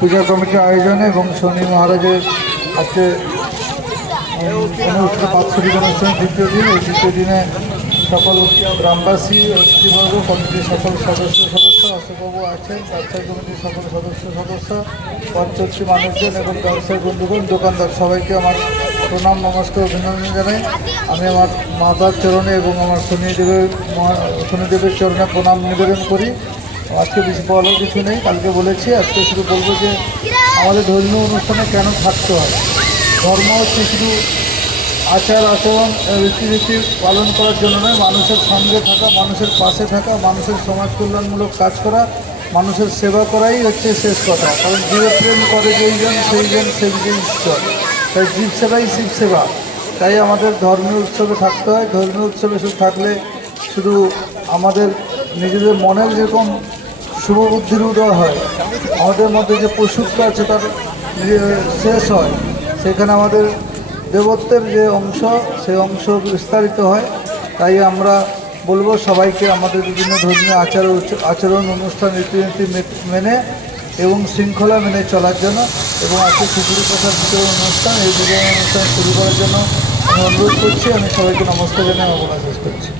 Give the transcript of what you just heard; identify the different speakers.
Speaker 1: পূজা কমিটির আয়োজনে এবং শনি মহারাজের আজকে বাৎসরিক অনুষ্ঠান, দ্বিতীয় দিন। এই দ্বিতীয় দিনে সকল গ্রামবাসী অতিথিবর্গ কমিটির সকল সদস্য সদস্য অশোকবাবু আছেন, ব্যবসায়ী কমিটির সকল সদস্য সদস্য, পঞ্চায়েতী মানুষজন এবং ব্যবসায়ী বন্ধুগণ, দোকানদার সবাইকে আমার প্রণাম, নমস্কার, অভিনন্দন জানাই। আমি আমার মাতার চরণে এবং আমার শনিদেবের শনিদেবের চরণে প্রণাম নিবেদন করি। আজকে বেশি বলার কিছু নেই, কালকে বলেছি, আজকে শুধু বলব যে আমাদের ধর্মীয় অনুষ্ঠানে কেন থাকতে হয়? ধর্ম হচ্ছে শুধু আচার, আচরণ রীতিনীতি পালন করার জন্য নয়, মানুষের সঙ্গে থাকা, মানুষের পাশে থাকা, মানুষের সমাজ কল্যাণমূলক কাজ করা, মানুষের সেবা করাই হচ্ছে শেষ কথা। কারণ জীবপ্রেম করে যেইজন সেইজন সেবিকে ঈশ্বর। তাই জীব সেবাই শিব সেবা। তাই আমাদের ধর্মীয় উৎসবে থাকতে হয়। ধর্মীয় উৎসবে শুধু থাকলে শুধু আমাদের নিজেদের মনের যেরকম শুভ বুদ্ধির উদয় হয়। আমাদের মধ্যে যে পশুত্ব আছে তার শেষ হয়। সেখানে আমাদের দেবত্বের যে অংশ, সেই অংশ বিস্তারিত হয়। তাই আমরা বলব সবাইকে আমাদের বিভিন্ন ধর্মীয় আচার আচরণ, অনুষ্ঠান, রীতিনীতি মেনে এবং শৃঙ্খলা মেনে চলার জন্য এবং আজকে খিচুড়ি প্রসাদ বিতরণ অনুষ্ঠান, এই বিতরণ অনুষ্ঠান শুরু করার জন্য অনুরোধ করছি। আমি সবাইকে নমস্কার জানাই অবকাশ শেষ করছি।